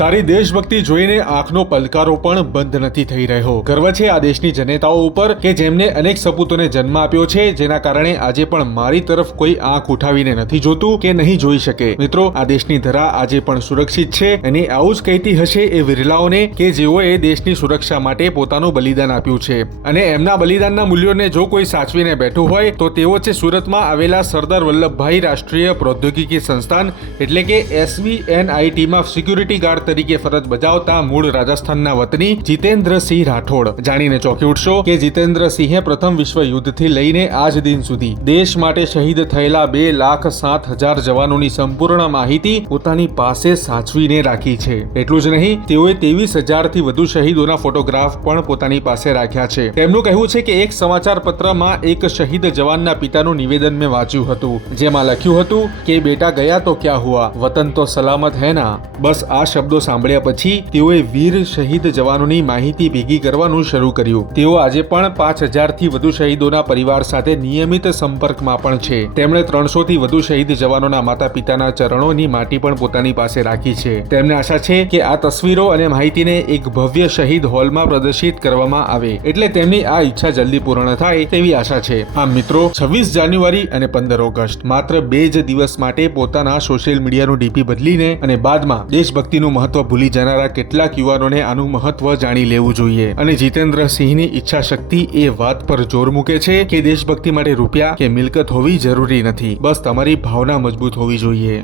તારી દેશભક્તિ જોઈને આંખનો પલકારો પણ બંધ નથી થઈ રહ્યો. ગર્વ છે આ દેશની જનેતાઓ ઉપર કે જેમને અનેક સપૂતોને જન્મ આપ્યો છે, જેના કારણે આજે પણ મારી તરફ કોઈ આંખ ઉઠાવીને નથી જોતું કે નહીં જોઈ શકે. મિત્રો, આ દેશની ધરા આજે પણ સુરક્ષિત છે અને આવું જ કહેતી હશે એ વિરલાઓને કે જેઓએ દેશની સુરક્ષા માટે પોતાનું બલિદાન આપ્યું છે. અને એમના બલિદાનના મૂલ્યોને જો કોઈ સાચવીને બેઠું હોય, તો તેઓ છે સુરતમાં આવેલા સરદાર વલ્લભભાઈ રાષ્ટ્રીય પ્રૌદ્યોગિકી સંસ્થાન, એટલે કે એસવીએનઆઈટીમાં સિક્યુરિટી ગાર્ડ તરીકે ફરજ બજાવતા મૂળ રાજસ્થાનના વતની જીતેન્દ્રસિંહ રાઠોડ. જાણીને ચોંકી ઉઠશો કે જીતેન્દ્રસિંહે પ્રથમ વિશ્વ યુદ્ધથી લઈને આજ દિન સુધી દેશ માટે શહીદ થયેલા બે લાખ સાત હજાર જવાનોની સંપૂર્ણ માહિતી પોતાની પાસે સાચવીને રાખી છે. એટલું જ નહીં, તેઓએ ત્રેવીસ હજારથી વધુ શહીદોના ફોટોગ્રાફ પણ પોતાની પાસે રાખ્યા છે. તેમનું કહેવું છે કે એક સમાચાર પત્રમાં એક શહીદ જવાનના પિતાનું નિવેદન મેં વાંચ્યું હતું. જેમાં લખ્યું હતું કે, બેટા, ગયા તો ક્યાં હુઆ? વતન તો સલામત હે ના. બસ આ શબ્દો સાંભળ્યા પછી તેઓએ વીર શહીદ જવાનોની માહિતી ભેગી કરવાનું શરૂ કર્યું. તેઓ આજે પણ પાંચ હજારથી વધુ શહીદોના પરિવાર સાથે નિયમિત સંપર્કમાં પણ છે. તેમણે ત્રણસોથી વધુ શહીદ જવાનોના માતા પિતાના ચરણોની માટી પણ પોતાની પાસે રાખી છે. તેમને આશા છે કે આ તસવીરો અને માહિતીને એક ભવ્ય શહીદ હોલમાં પ્રદર્શિત કરવામાં આવે. એટલે તેમની આ ઈચ્છા જલ્દી પૂર્ણ થાય તેવી આશા છે. આમ મિત્રો, છવ્વીસ જાન્યુઆરી અને પંદર ઓગસ્ટ માત્ર બે જ દિવસ માટે પોતાના સોશિયલ મીડિયાનું ડીપી બદલીને અને બાદમાં દેશભક્તિનું મહત્વ ભૂલી જનારા કેટલાક યુવાનોને આનું મહત્વ જાણી લેવું જોઈએ. અને જીતેન્દ્ર સિંહની ઈચ્છા શક્તિ એ વાત પર જોર મૂકે છે કે દેશભક્તિ માટે રૂપિયા કે મિલકત હોવી જરૂરી નથી. બસ તમારી ભાવના મજબૂત હોવી જોઈએ.